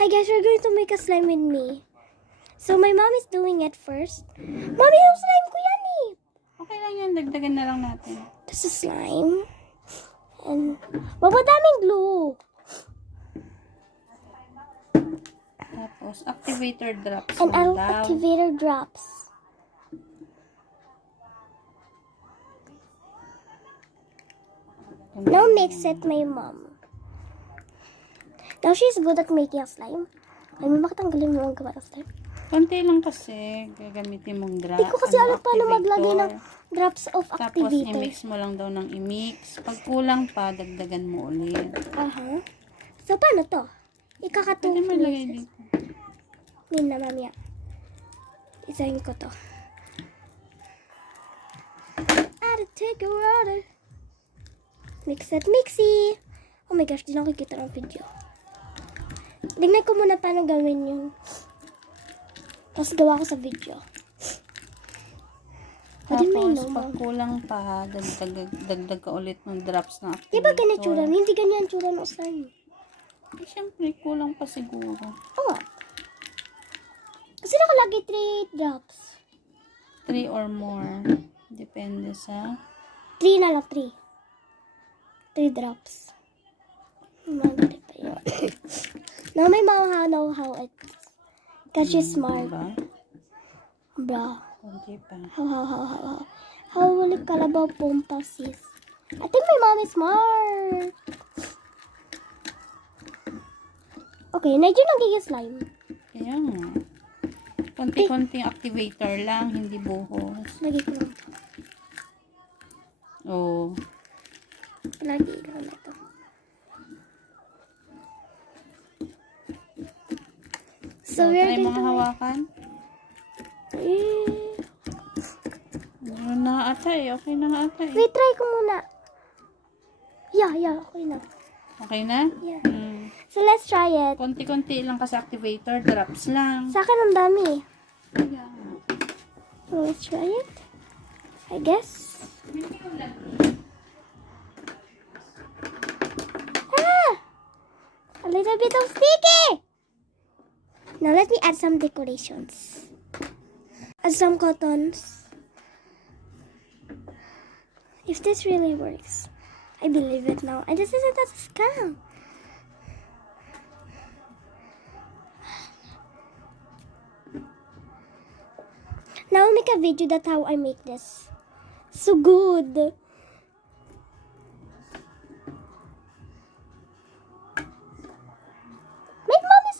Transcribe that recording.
Hi guys, we're going to make a slime with me. So my mom is doing it first. Mommy, yung slime ko yan eh. Okay lang yan, dagdagan na lang natin. This is slime. And, daming glue. Tapos, activator drops And lang I'll daw. activator drops. Now mix it, my mom. Now she's good at making a slime. Ay, bakit ang galing mo ang gawa ng slime? Konti lang kasi, gagamitin mong drop. Hindi ko kasi alam paano maglagay ng drops of Tapos, activator. i-mix mo lang daw ng i-mix. Pag kulang pa, dagdagan mo ulit. Aha. So, paano to? Ikaka-2 Pwede mo ilagay pieces. dito. Hindi na, mamaya. Isahin ko to. Add a take a water. Mix it, mixy. Oh my gosh, di na nakikita ng video. Tingnan ko muna paano gawin yun. Tapos gawa ko sa video. Pwede may Tapos, no, pag mom. kulang pa, dagdag ka ulit ng drops na activator. Di ba ganyan tsura? Hindi ganyan tsura ng slime. Eh, syempre, kulang pa siguro. Oo. Kasi nakalagay 3 drops. 3 or more. Depende sa... 3 na lang, 3. 3 drops. Madali pa yun. Now my mom know how it. Because she's smart. Diba? Bro. Konti pa. How. How will it kalabaw pompa sis? I think my mom is smart. Okay, medyo nagiging slime. Kaya nga. Konti-konting activator lang, hindi buhos. Lagi ko lang. Oh. Lagi ko lang ito. So, we're Try going mga to hawakan. Meron na ata eh. Okay na ata eh. Wait, try ko muna. Yeah, okay na. Okay na? Yeah. Hmm. So, let's try it. Konti-konti lang kasi activator. Drops lang. Sa akin ang dami. Kaya. So, let's try it. I guess. Ah! A little bit of sticky! Now, let me add some decorations. Add some cottons. If this really works, I believe it now. And this isn't a scam. Now I'll make a video that's how I make this. So good.